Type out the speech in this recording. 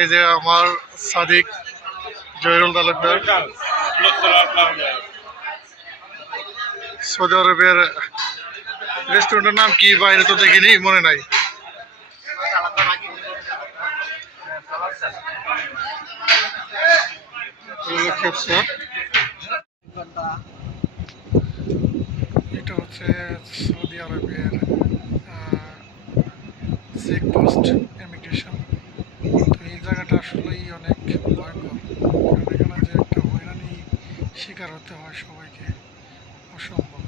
এই যে আমার সাদিক জয়রুল তালুকদার, সৌদি আরবের রেস্টুরেন্টের নাম কি বাইরে তো দেখিনি, মনে নাই। এটা হচ্ছে সৌদি আরবের চেকপোস্ট ইমিগ্রেশন আসলেই অনেক ভয়ঙ্কর। এখানে যে একটা হয়রানি শিকার হতে হয় সবাইকে অসম্ভব।